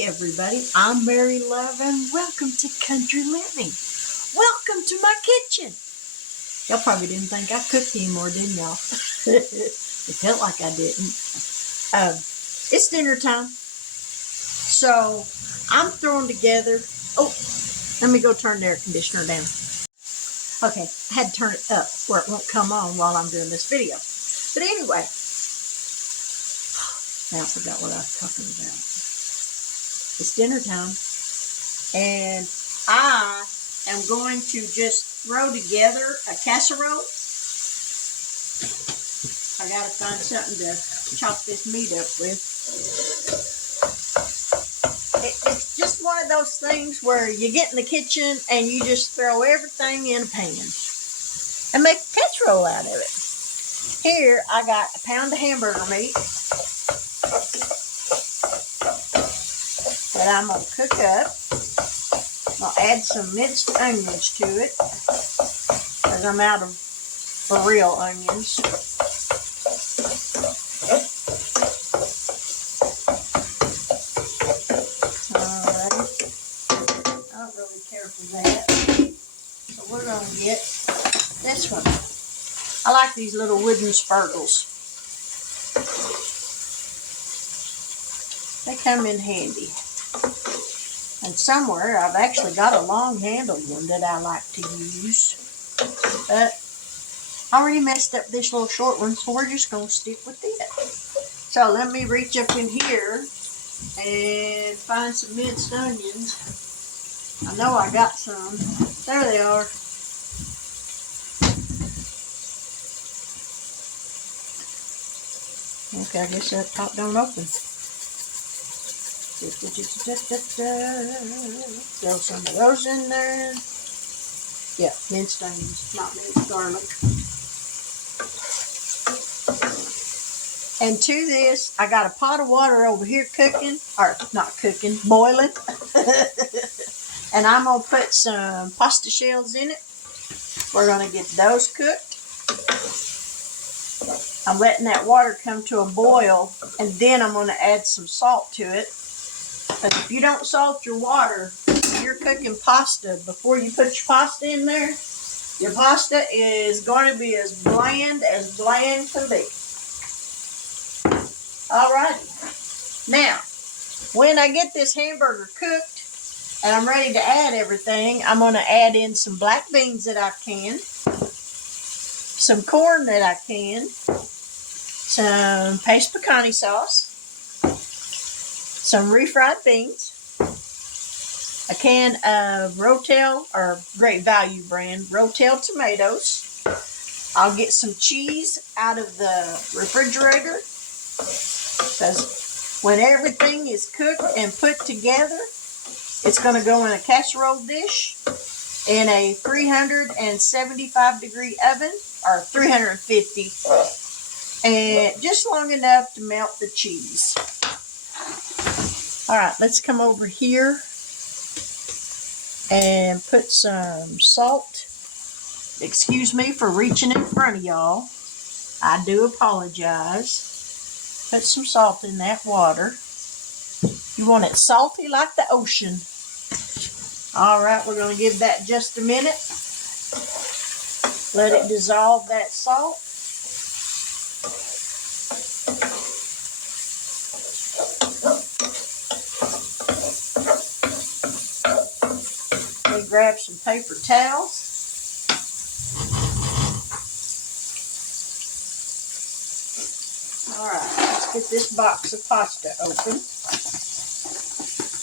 Hey everybody, I'm Mary Love and welcome to Country Living. Welcome to my kitchen. Y'all probably didn't think I cooked anymore, didn't y'all? It felt like I didn't. It's dinner time. So I'm throwing together, let me go turn the air conditioner down. Okay, I had to turn it up where it won't come on while I'm doing this video. But anyway, now I forgot what I was talking about. It's dinner time, and I am going to just throw together a casserole. I gotta find something to chop this meat up with. It's just one of those things where you get in the kitchen and you just throw everything in a pan and make a casserole out of it. Here I got a pound of hamburger meat that I'm going to cook up. I'll add some minced onions to it because I'm out of real onions. Alright, I don't really care for that. So we're going to get this one. I like these little wooden spurgles. They come in handy. And somewhere I've actually got a long-handled one that I like to use. But I already messed up this little short one, so we're just going to stick with it. So let me reach up in here and find some minced onions. I know I got some. There they are. Okay, I guess that top don't open. Throw some of those in there. Yeah, minced onions, not minced garlic. And to this, I got a pot of water over here cooking, or not cooking, boiling. And I'm going to put some pasta shells in it. We're going to get those cooked. I'm letting that water come to a boil, and then I'm going to add some salt to it. But if you don't salt your water, when you're cooking pasta, before you put your pasta in there, your pasta is going to be as bland can be. Alrighty. Now, when I get this hamburger cooked and I'm ready to add everything, I'm going to add in some black beans that I've canned, some corn that I canned, some paste pecani sauce, some refried beans, a can of Rotel, or Great Value brand, Rotel tomatoes. I'll get some cheese out of the refrigerator, because when everything is cooked and put together, it's going to go in a casserole dish in a 375 degree oven, or 350, and just long enough to melt the cheese. Alright, let's come over here and put some salt. Excuse me for reaching in front of y'all. I do apologize. Put some salt in that water. You want it salty like the ocean. Alright, we're going to give that just a minute. Let it dissolve that salt. Grab some paper towels. Alright, let's get this box of pasta open.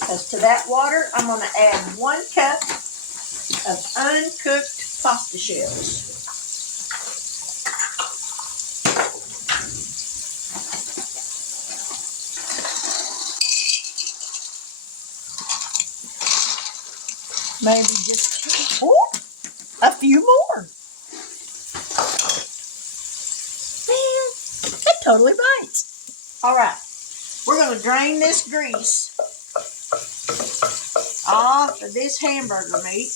Because to that water, I'm going to add 1 cup of uncooked pasta shells. Maybe just a few more. Man, that totally bites. Alright, we're going to drain this grease off of this hamburger meat.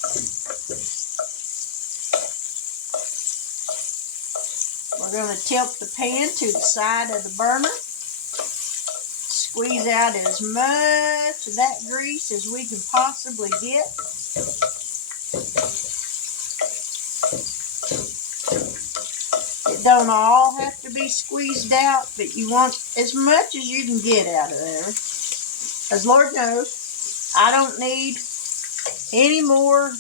We're going to tilt the pan to the side of the burner. squeeze out as much of that grease as we can possibly get. It don't all have to be squeezed out, but you want as much as you can get out of there. As Lord knows, I don't need any more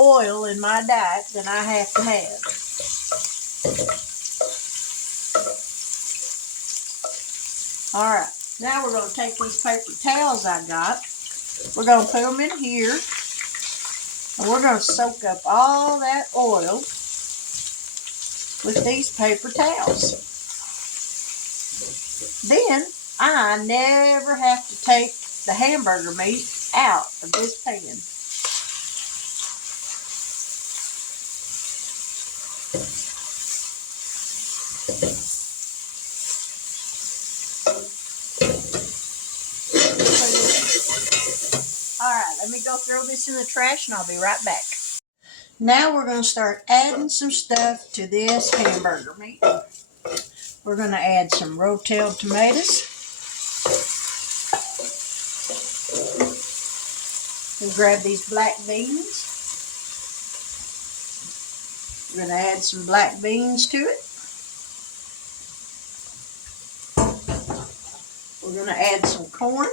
oil in my diet than I have to have. All right, now we're going to take these paper towels I got. We're going to put them in here, and we're going to soak up all that oil with these paper towels. Then I never have to take the hamburger meat out of this pan. All right, let me go throw this in the trash and I'll be right back. Now we're going to start adding some stuff to this hamburger meat. We're going to add some rotel tomatoes. We'll grab these black beans. We're going to add some black beans to it. We're going to add some corn.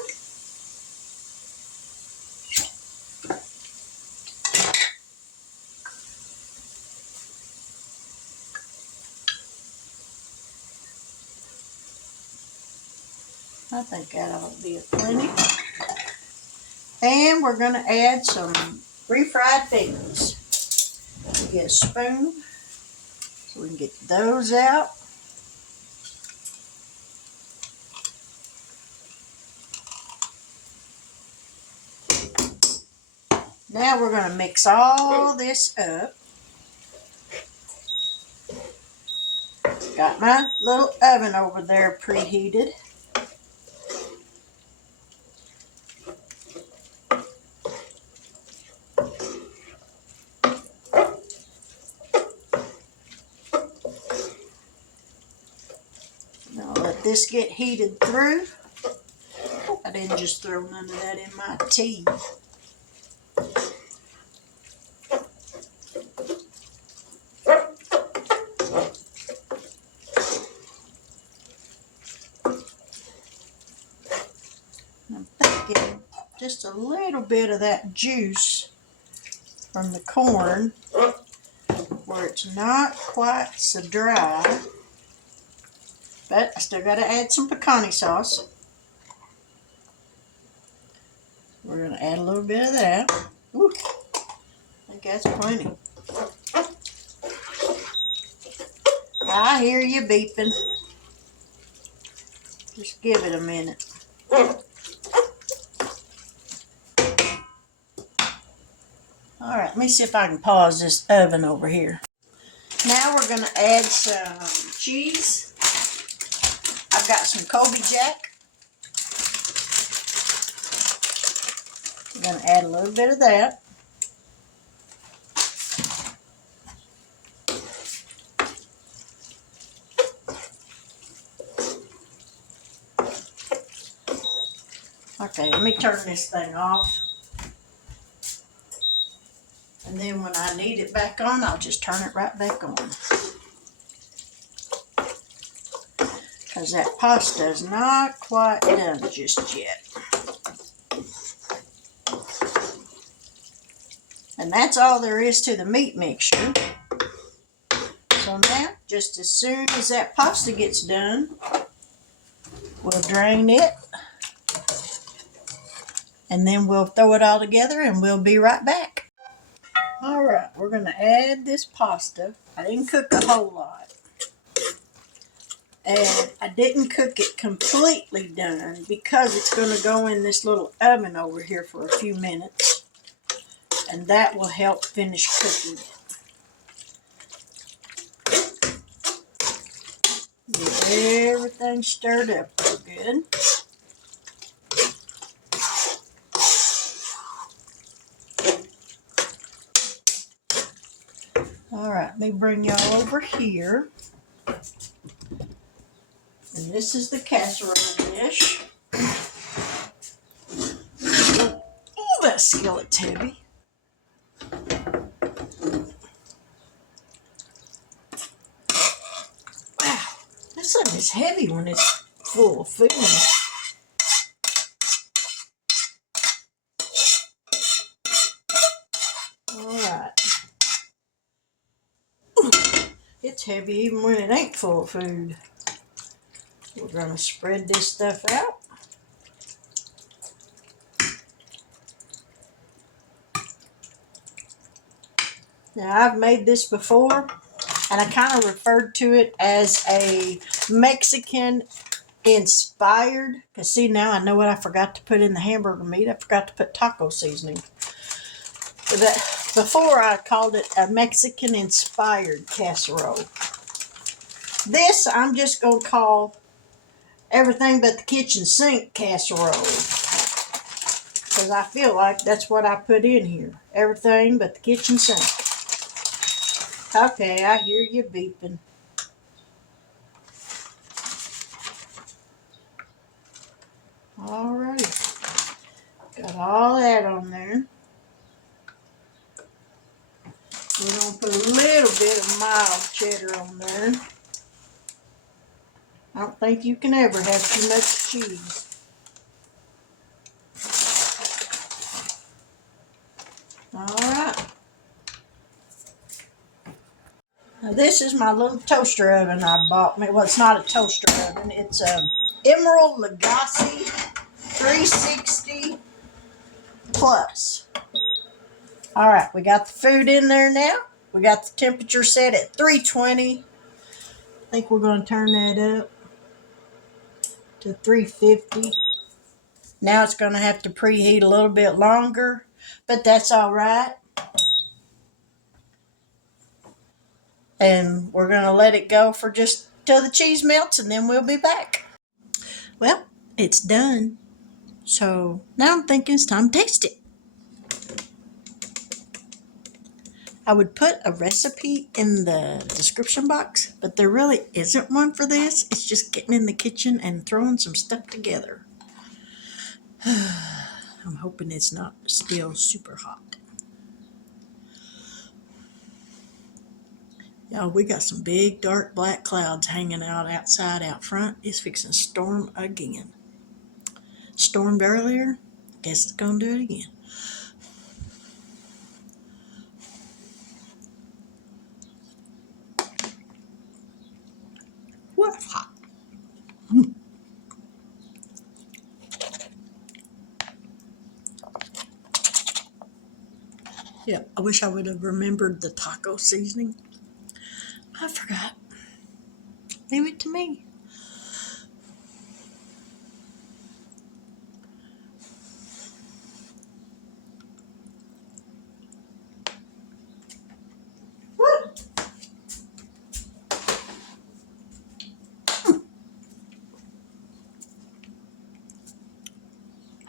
I think that ought to be a plenty. And we're going to add some refried beans. Get a spoon so we can get those out. Now we're going to mix all this up. Got my little oven over there preheated. Now let this get heated through. I didn't just throw none of that in my tea. I'm thinking just a little bit of that juice from the corn where it's not quite so dry. But I still got to add some pecani sauce. We're going to add a little bit of that. Ooh, I think that's plenty. I hear you beeping. Just give it a minute. All right, let me see if I can pause this oven over here. Now we're going to add some cheese. I've got some Colby Jack. We're going to add a little bit of that. Okay, let me turn this thing off. And then when I need it back on, I'll just turn it right back on. Because that pasta is not quite done just yet. And that's all there is to the meat mixture. So now, just as soon as that pasta gets done, we'll drain it. And then we'll throw it all together and we'll be right back. All right, we're going to add this pasta. I didn't cook a whole lot. And I didn't cook it completely done because it's going to go in this little oven over here for a few minutes. And that will help finish cooking it. Get everything stirred up real good. All right, let me bring y'all over here. And this is the casserole dish. Oh, that skillet's heavy. Wow, this thing is heavy when it's full of food. Alright. It's heavy even when it ain't full of food. We're going to spread this stuff out. Now, I've made this before, and I kind of referred to it as a Mexican inspired. Because see, now I know what I forgot to put in the hamburger meat. I forgot to put taco seasoning. But before I called it a Mexican inspired casserole. This I'm just going to call everything but the kitchen sink casserole. Because I feel like that's what I put in here. Everything but the kitchen sink. Okay, I hear you beeping. Alrighty. Got all that on there. We're going to put a little bit of mild cheddar on there. I don't think you can ever have too much cheese. Alright. Now this is my little toaster oven I bought me. Well, it's not a toaster oven. It's a Emerald Lagasse 360 Plus. Alright, we got the food in there now. We got the temperature set at 320. I think we're going to turn that up to 350. Now it's going to have to preheat a little bit longer, but that's all right. And we're going to let it go for just till the cheese melts, and then we'll be back. Well, it's done. So now I'm thinking it's time to taste it. I would put a recipe in the description box, but there really isn't one for this. It's just getting in the kitchen and throwing some stuff together. I'm hoping it's not still super hot. Y'all, we got some big, dark, black clouds hanging out outside out front. It's fixing to storm again. Stormed earlier. Guess it's going to do it again. What hot? Yeah, I wish I would have remembered the taco seasoning. I forgot. Leave it to me.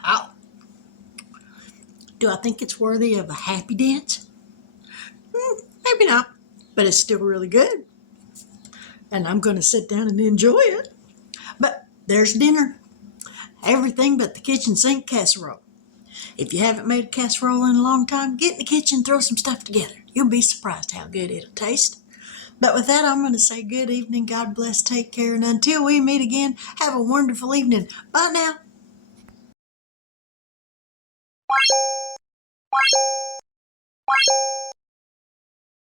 Ow. Do I think it's worthy of a happy dance? Maybe not, but it's still really good. And I'm going to sit down and enjoy it. But there's dinner. Everything but the kitchen sink casserole. If you haven't made a casserole in a long time, get in the kitchen, throw some stuff together. You'll be surprised how good it'll taste. But with that, I'm going to say good evening, God bless, take care, and until we meet again, have a wonderful evening. Bye now.